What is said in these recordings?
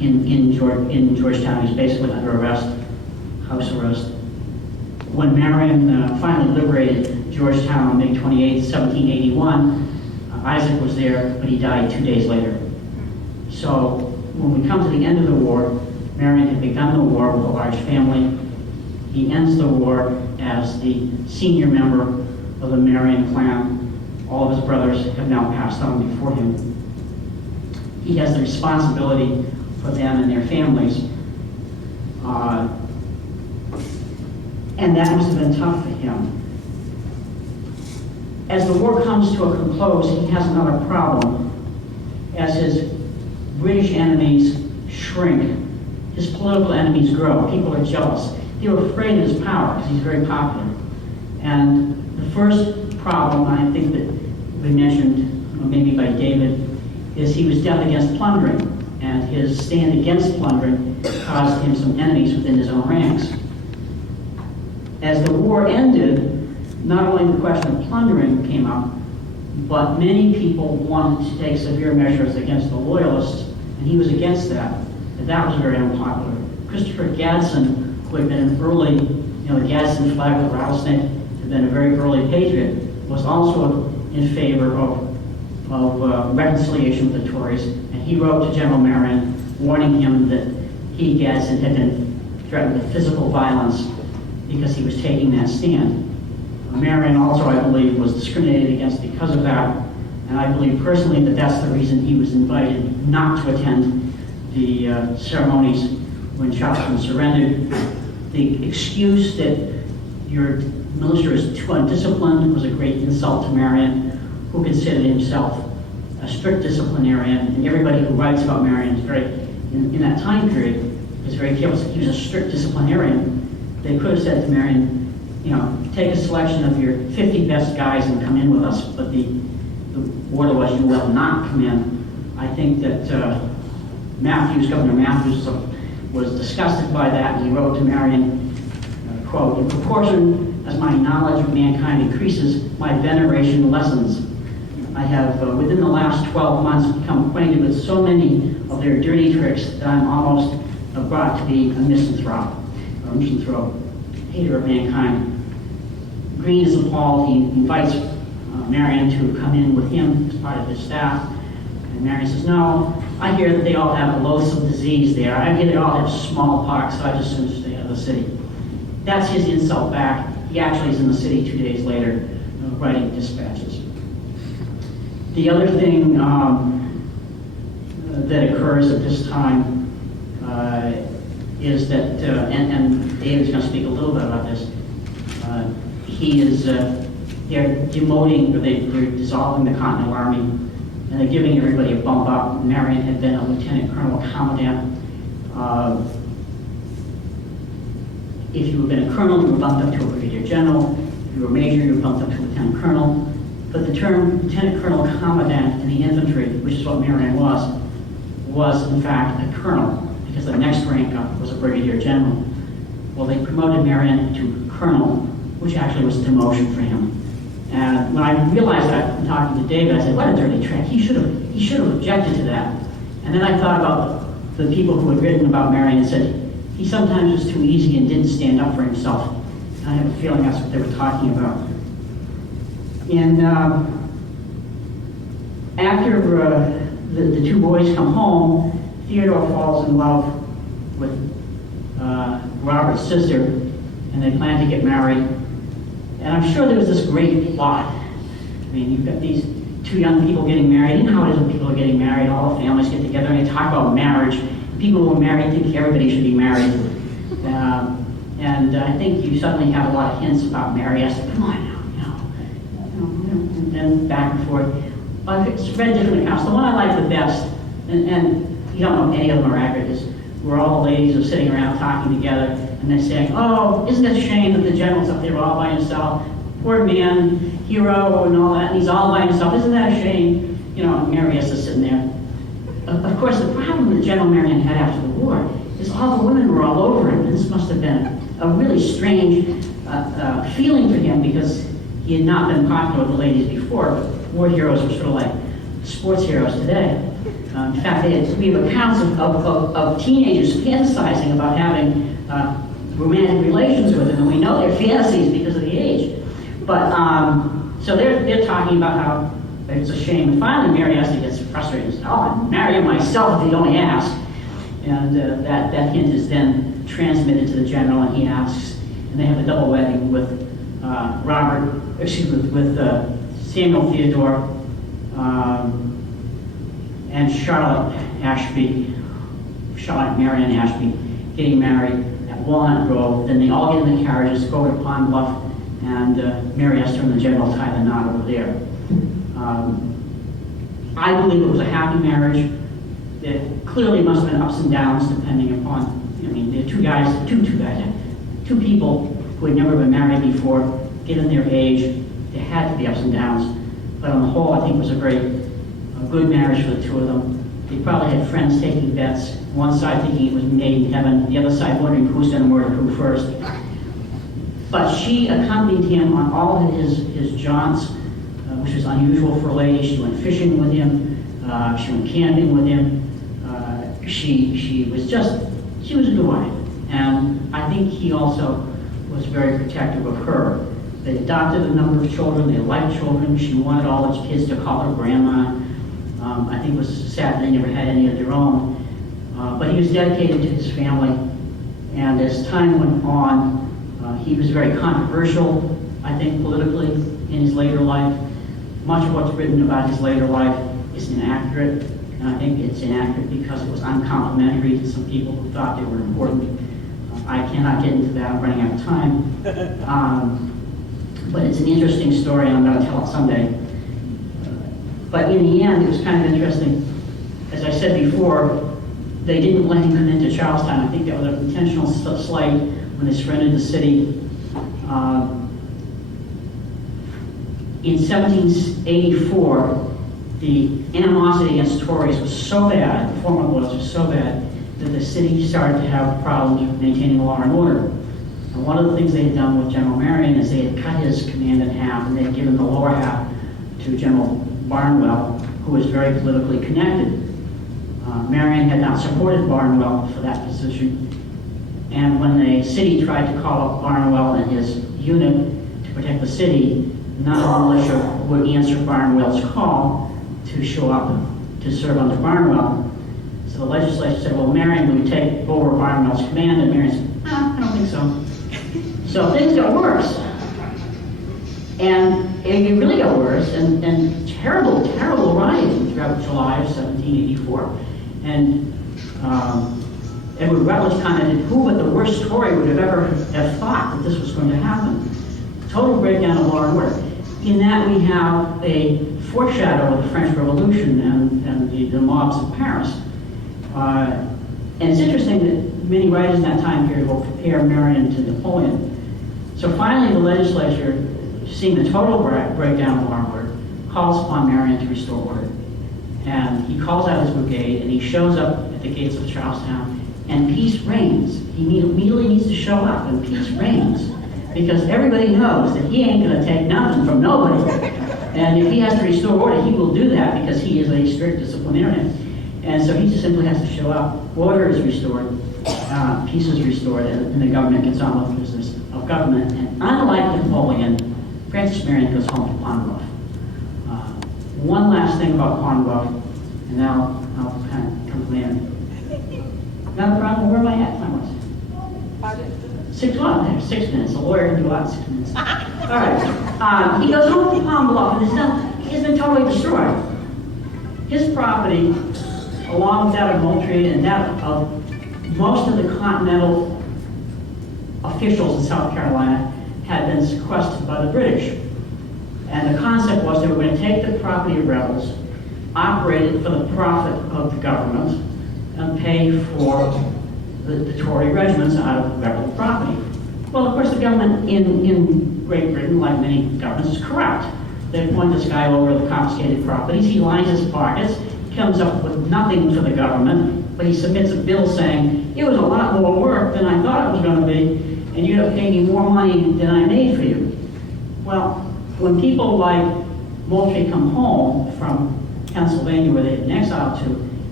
in Georgetown. He's basically under arrest, house arrest. When Marion finally liberated Georgetown on May 28, 1781, Isaac was there, but he died 2 days later. So when we come to the end of the war, Marion had begun the war with a large family. He ends the war as the senior member of the Marion clan. All of his brothers have now passed on before him. He has the responsibility for them and their families. And that must have been tough for him. As the war comes to a close, he has another problem. As his British enemies shrink, his political enemies grow. People are jealous. They're afraid of his power because he's very popular. And the first problem, I think that we mentioned, maybe by David, is he was deaf against plundering. And his stand against plundering caused him some enemies within his own ranks. As the war ended, not only the question of plundering came up, but many people wanted to take severe measures against the Loyalists, and he was against that. And that was very unpopular. Christopher Gadsden, who had been an early, the Gadsden flag with the rattlesnake, had been a very early patriot, was also in favor of reconciliation with the Tories, and he wrote to General Marion, warning him that he, Gadsden, had been threatened with physical violence because he was taking that stand. Marion also, I believe, was discriminated against because of that, and I believe personally that that's the reason he was invited not to attend the ceremonies when Charleston surrendered. The excuse that your militia is too undisciplined was a great insult to Marion, who considered himself a strict disciplinarian, and everybody who writes about Marion is very, in that time period, is very careful. He was a strict disciplinarian. They could have said to Marion, take a selection of your 50 best guys and come in with us, but the order was you will not come in. I think that Governor Matthews was disgusted by that, and he wrote to Marion, quote, "In proportion as my knowledge of mankind increases, my veneration lessens. I have, within the last 12 months, become acquainted with so many of their dirty tricks that I'm almost brought to be a misanthrope, hater of mankind." Greene is appalled. He invites Marion to come in with him as part of his staff. And Marion says, "No, I hear that they all have a loathsome disease there. I hear they all have smallpox, so I just soon stay out of the city." That's his insult back. He actually is in the city 2 days later writing dispatches. The other thing that occurs at this time is that, and David's going to speak a little bit about this, they're demoting, or they're dissolving the Continental Army, and they're giving everybody a bump up. Marion had been a lieutenant colonel commandant. If you had been a colonel, you were bumped up to a brigadier general. If you were a major, you were bumped up to lieutenant colonel. But the term lieutenant colonel commandant in the infantry, which is what Marion was in fact a colonel, because the next rank up was a brigadier general. Well, they promoted Marion to colonel, which actually was a demotion for him. And when I realized that, in talking to David, I said, what a dirty trick. He should have objected to that. And then I thought about the people who had written about Marion and said, he sometimes was too easy and didn't stand up for himself. And I have a feeling that's what they were talking about. And after the two boys come home, Theodore falls in love with Robert's sister, and they plan to get married. And I'm sure there was this great plot. I mean, you've got these two young people getting married. You know how it is when people are getting married, all the families get together and they talk about marriage. People who are married think everybody should be married. And I think you suddenly have a lot of hints about Mary. I said, come on now, and then back and forth. I've read different accounts. The one I like the best, and you don't know if any of them are accurate, is where all the ladies are sitting around talking together, and they're saying, oh, isn't it a shame that the general's up there all by himself? Poor man, hero, and all that, and he's all by himself. Isn't that a shame? And Mary is just sitting there. Of course, the problem that General Marion had after the war is all the women were all over him. This must have been a really strange feeling for him, because he had not been popular with the ladies before, but war heroes were sort of like sports heroes today. In fact, we have accounts of teenagers fantasizing about having romantic relations with him, and we know they're fantasies because of the age. But, so they're talking about how it's a shame. And finally, Mary Esther gets frustrated and says, oh, I'd marry him myself if he'd only ask. And that hint is then transmitted to the general, and he asks, and they have a double wedding with with Samuel Theodore and Charlotte Marion Ashby getting married at Walnut Grove. Then they all get in the carriages, go to Pond Bluff, and Mary Esther and the general tie the knot over there. I believe it was a happy marriage. There clearly must have been ups and downs depending upon, I mean, there are two people who had never been married before, given their age, there had to be ups and downs. But on the whole, I think it was a good marriage for the two of them. They probably had friends taking bets, one side thinking it was made in heaven, the other side wondering who's going to murder who first. But she accompanied him on all of his jaunts, which was unusual for a lady. She went fishing with him, she went camping with him. She was a good wife. And I think he also was very protective of her. They adopted a number of children, they liked children. She wanted all the kids to call her grandma. I think it was sad they never had any of their own. But he was dedicated to his family. And as time went on, he was very controversial, I think, politically in his later life. Much of what's written about his later life is inaccurate. And I think it's inaccurate because it was uncomplimentary to some people who thought they were important. I cannot get into that, I'm running out of time. But it's an interesting story, and I'm going to tell it someday. But in the end, it was kind of interesting. As I said before, they didn't let him come into Charlestown. I think that was an intentional slight when they surrendered the city. In 1784, the animosity against Tories was so bad, the former laws were so bad, that the city started to have problems maintaining law and order. And one of the things they had done with General Marion is they had cut his command in half, and they had given the lower half to General Barnwell, who was very politically connected. Marion had not supported Barnwell for that position, and when the city tried to call up Barnwell and his unit to protect the city, none of the militia would answer Barnwell's call to show up to serve under Barnwell. So the legislature said, well, Marion, will you take over Barnwell's command? And Marion said, no, I don't think so. So things got worse. And it really got worse, and terrible, terrible rioting throughout July of 1784. And Edward Rutledge commented, who but the worst Tory would have ever have thought that this was going to happen? Total breakdown of law and order. In that we have a foreshadow of the French Revolution and the mobs of Paris. And it's interesting that many writers in that time period will compare Marion to Napoleon. So finally the legislature, seeing the total breakdown of law and order, calls upon Marion to restore order. And he calls out his brigade, and he shows up at the gates of Charlestown, and peace reigns. He immediately needs to show up, and peace reigns. Because everybody knows that he ain't going to take nothing from nobody. And if he has to restore order, he will do that because he is a strict disciplinarian. And so he just simply has to show up. Order is restored, peace is restored, and the government gets on with the business of government. And unlike Napoleon, Francis Marion goes home to Pond Bluff. One last thing about Pond Bluff, and now I'll kind of come to the end. Not a problem, where am I at time-wise? 6 minutes. A lawyer can do a lot in 6 minutes. All right. He goes home to Pond Bluff, and he's been totally destroyed. His property, along with that of Moultrie and that of most of the Continental officials in South Carolina, had been sequestered by the British. And the concept was they were going to take the property of rebels, operate it for the profit of the government, and pay for the Tory regiments out of rebel property. Well, of course, the government in Great Britain, like many governments, is corrupt. They appoint this guy over the confiscated properties. He lines his pockets, comes up with nothing for the government, but he submits a bill saying, it was a lot more work than I thought it was going to be, and you have to pay me more money than I made for you. Well, when people like Moultrie come home from Pennsylvania, where they had been exiled to,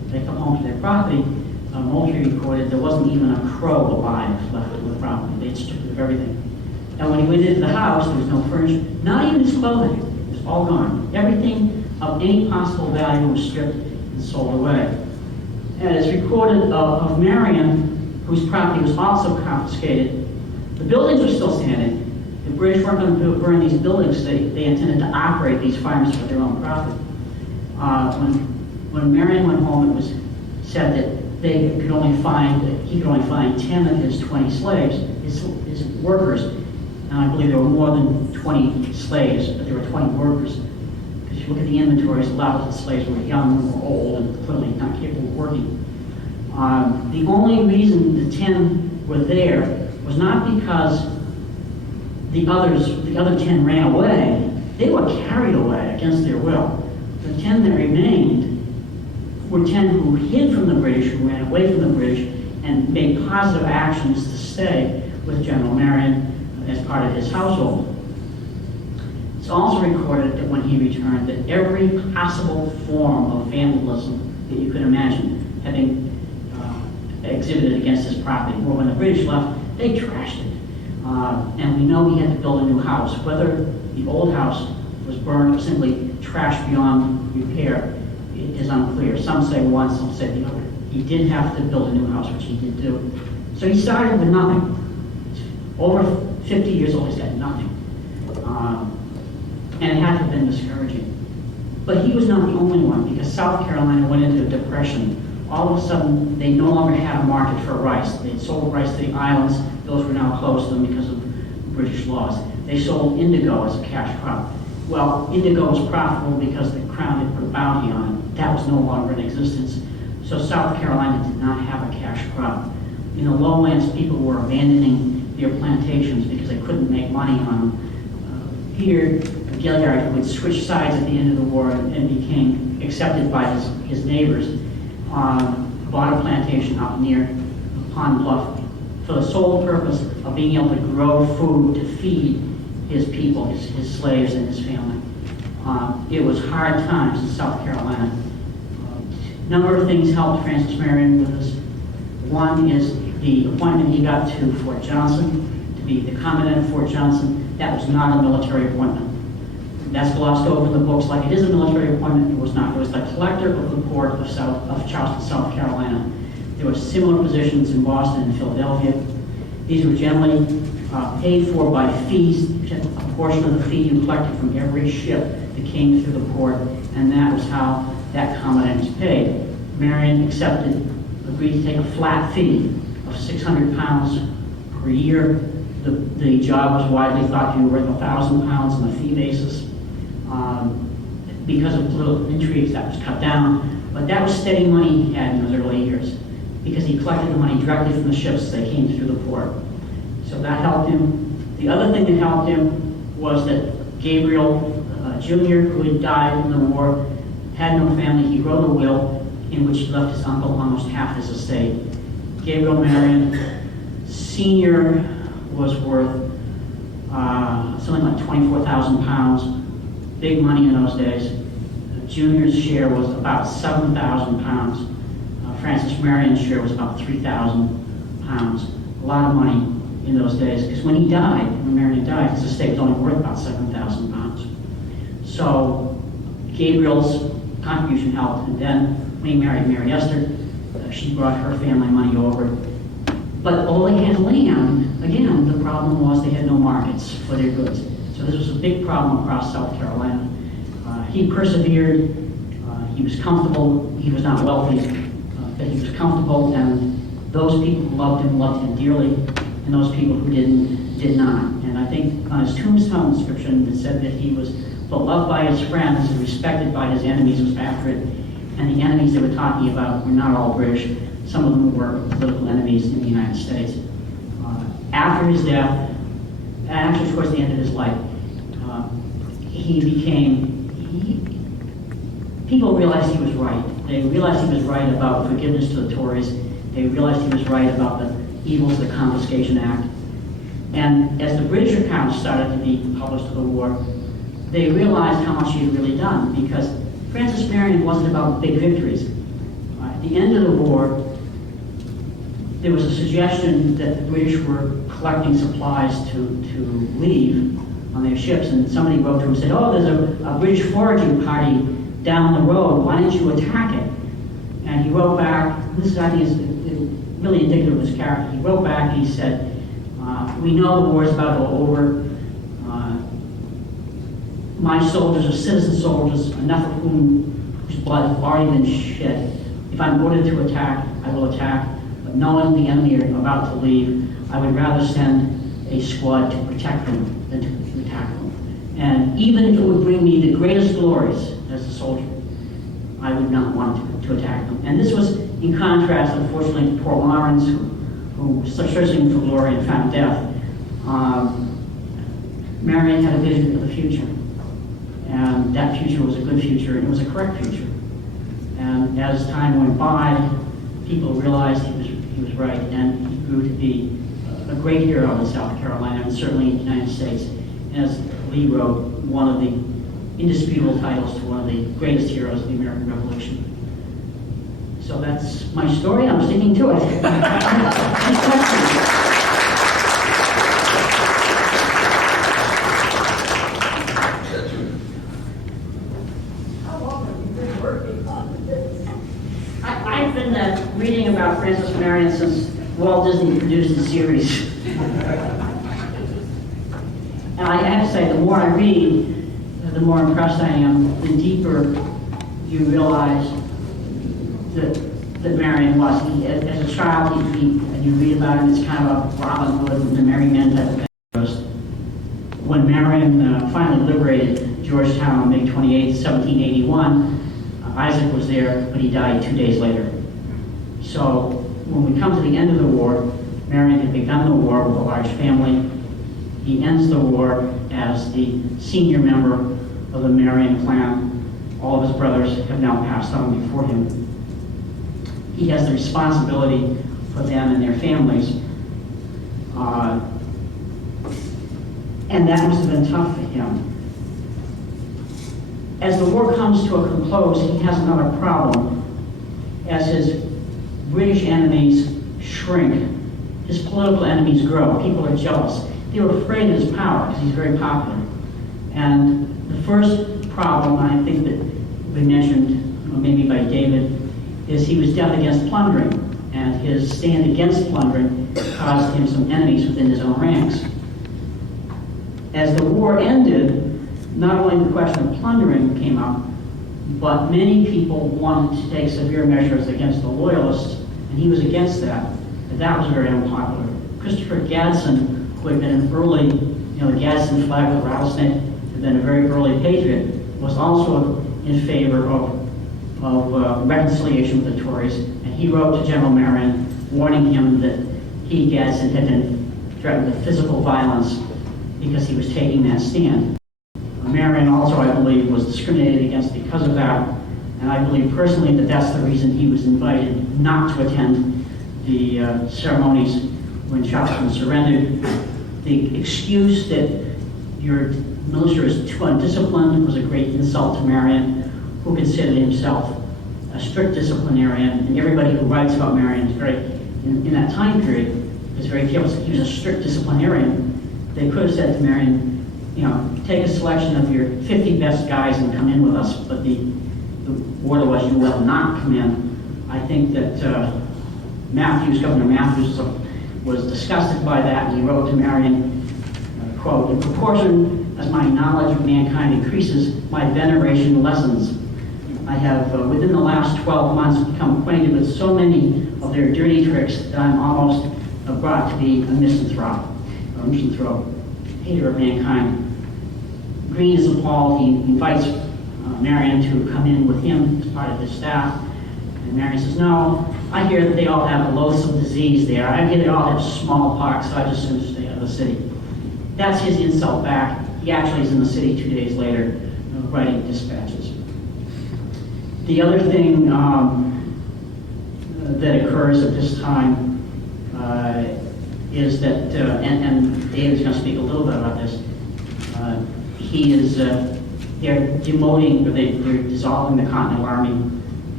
they come home to their property, Moultrie recorded there wasn't even a crow alive left on the property. They'd stripped of everything. And when he went into the house, there was no furniture, not even his clothing. It was all gone. Everything of any possible value was stripped and sold away. And it's recorded of Marion, whose property was also confiscated. The buildings were still standing. The British weren't going to burn these buildings. They intended to operate these farms for their own profit. When Marion went home, it was said that he could only find 10 of his 20 slaves, his workers. And I believe there were more than 20 slaves, but there were 20 workers. Because if you look at the inventories, a lot of the slaves were young or old and clearly not capable of working. The only reason the 10 were there was not because the other 10 ran away. They were carried away against their will. The 10 that remained were 10 who hid from the British, who ran away from the British, and made positive actions to stay with General Marion as part of his household. It's also recorded that when he returned, that every possible form of vandalism that you could imagine had been exhibited against his property. Well, when the British left, they trashed it. And we know he had to build a new house. Whether the old house was burned or simply trashed beyond repair is unclear. Some say one, some say the other. He did have to build a new house, which he did do. So he started with nothing. Over 50 years old, he's got nothing. And it had to have been discouraging. But he was not the only one, because South Carolina went into a depression. All of a sudden, they no longer had a market for rice. They sold rice to the islands. Those were now closed to them because of British laws. They sold indigo as a cash crop. Well, indigo was profitable because the Crown had put a bounty on it. That was no longer in existence. So South Carolina did not have a cash crop. In the lowlands, people were abandoning their plantations because they couldn't make money on them. Peter Gilliard would switch sides at the end of the war and became accepted by his neighbors. Bought a plantation up near Pond Bluff for the sole purpose of being able to grow food to feed his people, his slaves and his family. It was hard times in South Carolina. A number of things helped Francis Marion with this. One is the appointment he got to Fort Johnson, to be the commandant of Fort Johnson. That was not a military appointment. That's glossed over in the books like it is a military appointment. It was not. It was the collector of the port of Charleston, South Carolina. There were similar positions in Boston and Philadelphia. These were generally paid for by fees, a portion of the fee you collected from every ship that came through the port, and that was how that commandant was paid. Marion agreed to take a flat fee of 600 pounds per year. The job was widely thought to be worth 1,000 pounds on a fee basis. Because of political intrigues, that was cut down. But that was steady money he had in those early years, because he collected the money directly from the ships as they came through the port. So that helped him. The other thing that helped him was that Gabriel Jr., who had died in the war, had no family. He wrote a will in which he left his uncle almost half his estate. Gabriel Marion Sr. was worth something like 24,000 pounds. Big money in those days. Junior's share was about 7,000 pounds. Francis Marion's share was about 3,000 pounds. A lot of money in those days, because when Marion died, his estate was only worth about 7,000 pounds. So Gabriel's contribution helped, and then when he married Mary Esther, she brought her family money over. But although they had land, again, the problem was they had no markets for their goods. So this was a big problem across South Carolina. He persevered. He was comfortable. He was not wealthy, but he was comfortable, and those people who loved him dearly, and those people who did not. And I think on his tombstone inscription, it said that he was beloved by his friends and respected by his enemies was accurate. And the enemies they were talking about were not all British. Some of them were political enemies in the United States. After his death, actually towards the end of his life, people realized he was right. They realized he was right about forgiveness to the Tories. They realized he was right about the evils of the Confiscation Act. And as the British accounts started to be published of the war, they realized how much he had really done, because Francis Marion wasn't about big victories. At the end of the war, there was a suggestion that the British were collecting supplies to leave on their ships, and somebody wrote to him and said, oh, there's a British foraging party down the road, why don't you attack it? And he wrote back, this I think is really indicative of his character, he wrote back and he said, we know the war is about to go over. My soldiers are citizen soldiers, enough of whose blood has already been shed. If I'm ordered to attack, I will attack. But knowing the enemy are about to leave, I would rather send a squad to protect them than to attack them. And even if it would bring me the greatest glories as a soldier, I would not want to attack them. And this was in contrast, unfortunately, to poor Lawrence, who searching for glory and found death. Marion had a vision of the future. And that future was a good future, and it was a correct future. And as time went by, people realized he was right, and he grew to be a great hero in South Carolina, and certainly in the United States. And as Lee wrote, one of the indisputable titles to one of the greatest heroes of the American Revolution. So that's my story. I'm sticking to it. Any questions? I've been reading about Frances Marion since Walt Disney produced the series. And I have to say, the more I read, the more impressed I am, the deeper you realize that Marion was. As a child, and you read about him, it's kind of a Robin Hood and the Merry Men type of thing. When Marion finally liberated Georgetown on May 28, 1781, Isaac was there, but he died 2 days later. So when we come to the end of the war, Marion had begun the war with a large family. He ends the war as the senior member of the Marion clan. All of his brothers have now passed on before him. He has the responsibility for them and their families. And that must have been tough for him. As the war comes to a close, he has another problem. As his British enemies shrink, his political enemies grow. People are jealous. They were afraid of his power because he's very popular. And the first problem, I think that we mentioned, maybe by David, is he was deaf against plundering. And his stand against plundering caused him some enemies within his own ranks. As the war ended, not only the question of plundering came up, but many people wanted to take severe measures against the Loyalists, and he was against that. And that was very unpopular. Christopher Gadsden, who had been an early, the Gadsden flag with the rattlesnake, had been a very early patriot, was also in favor of reconciliation with the Tories, and he wrote to General Marion, warning him that he, Gadsden, had been threatened with physical violence because he was taking that stand. Marion also, I believe, was discriminated against because of that, and I believe personally that that's the reason he was invited not to attend the ceremonies when Charleston surrendered. The excuse that your militia is too undisciplined was a great insult to Marion, who considered himself a strict disciplinarian, and everybody who writes about Marion is very, in that time period, is very careful. He was a strict disciplinarian. They could have said to Marion, take a selection of your 50 best guys and come in with us, but the order was you will not come in. I think that Governor Matthews was disgusted by that, and he wrote to Marion, quote, "In proportion as my knowledge of mankind increases, my veneration lessens. I have, within the last 12 months, become acquainted with so many of their dirty tricks that I'm almost brought to be a misanthrope, hater of mankind." Greene is appalled. He invites Marion to come in with him as part of his staff. And Marion says, "No, I hear that they all have a loathsome disease there. I hear they all have smallpox, so I just soon stay out of the city." That's his insult back. He actually is in the city 2 days later, writing dispatches. The other thing that occurs at this time is that, and David's going to speak a little bit about this, they're demoting, or they're dissolving the Continental Army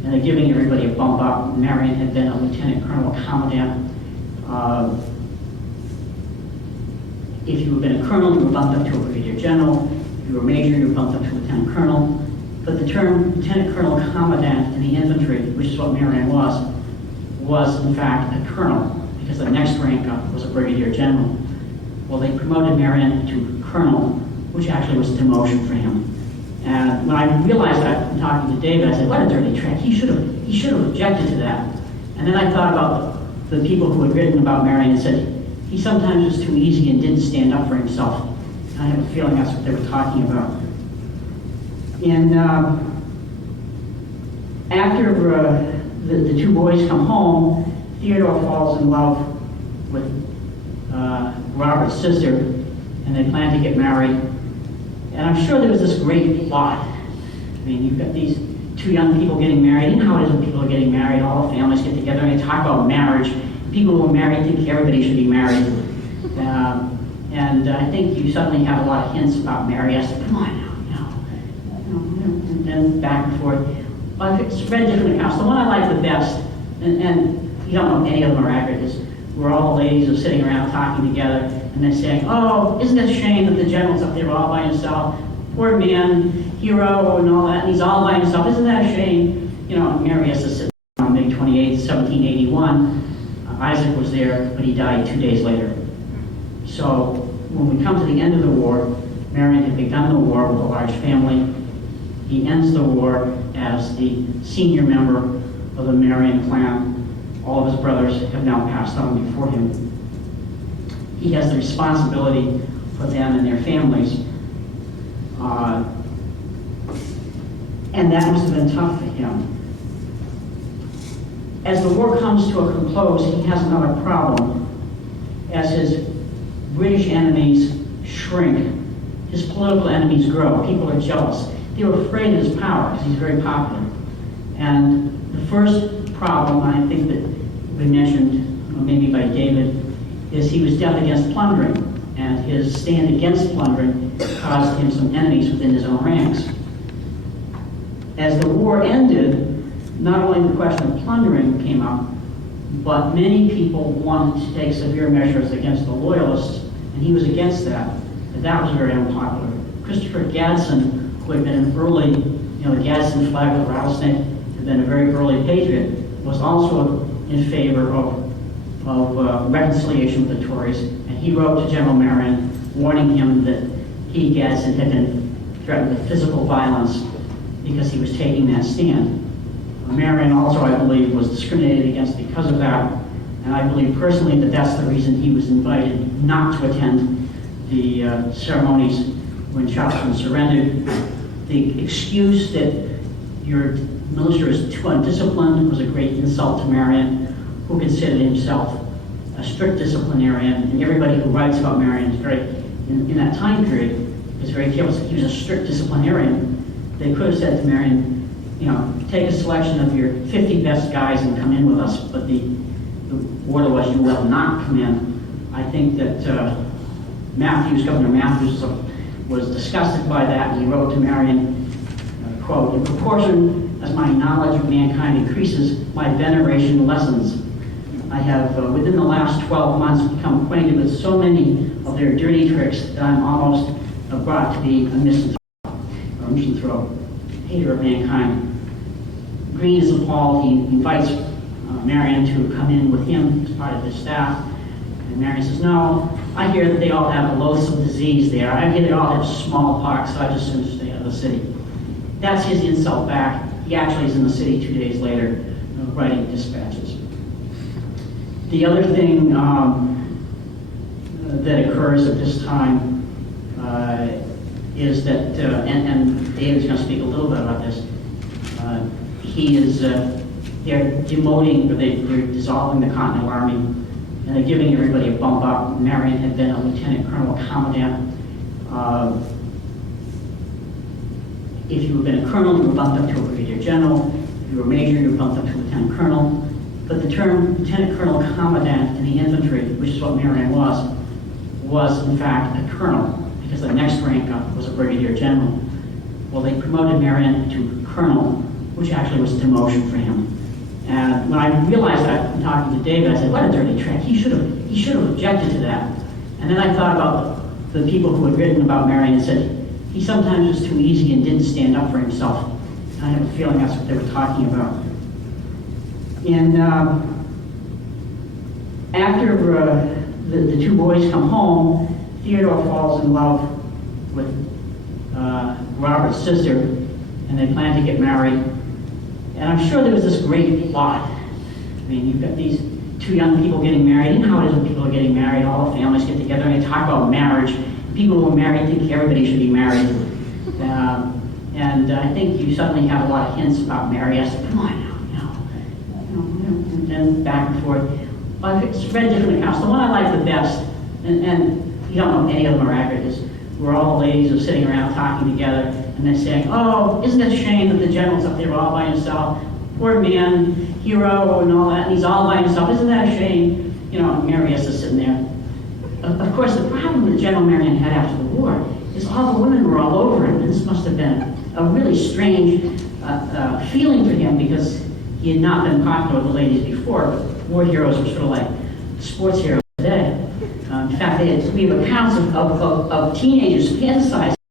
and they're giving everybody a bump up. Marion had been a lieutenant colonel commandant. If you had been a colonel, you were bumped up to a brigadier general. If you were a major, you were bumped up to lieutenant colonel. But the term lieutenant colonel commandant in the infantry, which is what Marion was in fact a colonel, because the next rank up was a brigadier general. Well, they promoted Marion to colonel, which actually was a demotion for him. And when I realized that, talking to David, I said, what a dirty trick. He should have objected to that. And then I thought about the people who had written about Marion and said, he sometimes was too easy and didn't stand up for himself. And I have a feeling that's what they were talking about. And after the two boys come home, Theodore falls in love with Robert's sister, and they plan to get married. And I'm sure there was this great plot. I mean, you've got these two young people getting married. You know how it is when people are getting married, all the families get together and they talk about marriage. People who are married think everybody should be married. And I think you suddenly have a lot of hints about Mary. I said, come on now, and then back and forth. Well, I've read different accounts. The one I like the best, and you don't know if any of them are accurate, is where all the ladies are sitting around talking together, and they're saying, oh, isn't it a shame that the general's up there all by himself? Poor man, hero, and all that, and he's all by himself. Isn't that a shame? You know, Mary has to sit on May 28, 1781. Isaac was there, but he died 2 days later. So when we come to the end of the war, Marion had begun the war with a large family. He ends the war as the senior member of the Marion clan. All of his brothers have now passed on before him. He has the responsibility for them and their families. And that must have been tough for him. As the war comes to a close, he has another problem. As his British enemies shrink, his political enemies grow. People are jealous. They were afraid of his power because he's very popular. And the first problem, I think that we mentioned, maybe by David, is he was deaf against plundering. And his stand against plundering caused him some enemies within his own ranks. As the war ended, not only the question of plundering came up, but many people wanted to take severe measures against the Loyalists, and he was against that. And that was very unpopular. Christopher Gadsden, who had been an early, the Gadsden flag with the rattlesnake, had been a very early patriot, was also in favor of reconciliation with the Tories, and he wrote to General Marion warning him that he, Gadsden, had been threatened with physical violence because he was taking that stand. Marion also, I believe, was discriminated against because of that, and I believe personally that that's the reason he was invited not to attend the ceremonies when Charleston surrendered. The excuse that your militia is too undisciplined was a great insult to Marion, who considered himself a strict disciplinarian, and everybody who writes about Marion is very, in that time period, is very careful. He was a strict disciplinarian. They could have said to Marion, take a selection of your 50 best guys and come in with us, but the order was you will not come in. I think that Governor Matthews was disgusted by that, and he wrote to Marion, quote, in proportion as my knowledge of mankind increases, my veneration lessens. I have, within the last 12 months, become acquainted with so many of their dirty tricks that I'm almost brought to be a misanthrope, hater of mankind. Green is appalled. He invites Marion to come in with him as part of his staff. And Marion says, no, I hear that they all have a loathsome disease there. I hear they all have smallpox, so I just soon stay out of the city. That's his insult back. He actually is in the city 2 days later, writing dispatches. The other thing that occurs at this time is that, and David's going to speak a little bit about this, they're demoting, or they're dissolving the Continental Army, and they're giving everybody a bump up. Marion had been a lieutenant colonel commandant. If you had been a colonel, you were bumped up to a brigadier general. If you were a major, you were bumped up to a lieutenant colonel. But the term lieutenant colonel commandant in the infantry, which is what Marion was in fact a colonel, because the next rank up was a brigadier general. Well, they promoted Marion to colonel, which actually was a demotion for him. And when I realized that, in talking to David, I said, what a dirty trick. He should have objected to that. And then I thought about the people who had written about Marion and said, he sometimes was too easy and didn't stand up for himself. And I have a feeling that's what they were talking about. And after the two boys come home, Theodore falls in love with Robert's sister, and they plan to get married. And I'm sure there was this great plot. I mean, you've got these two young people getting married. You know how it is when people are getting married, all the families get together and they talk about marriage. People who are married think everybody should be married. And I think you suddenly have a lot of hints about Mary. I said, come on now, and then back and forth. I've read different accounts. The one I like the best, and you don't know if any of them are accurate, is where all the ladies are sitting around talking together, and they're saying, oh, isn't it a shame that the general's up there all by himself? Poor man, hero, and all that, and he's all by himself. Isn't that a shame? You know, Marius is sitting there. Of course, the problem that General Marion had after the war is all the women were all over him. This must have been a really strange feeling for him, because he had not been popular with the ladies before, but war heroes were sort of like sports heroes today. In fact, we have accounts of teenagers fantasizing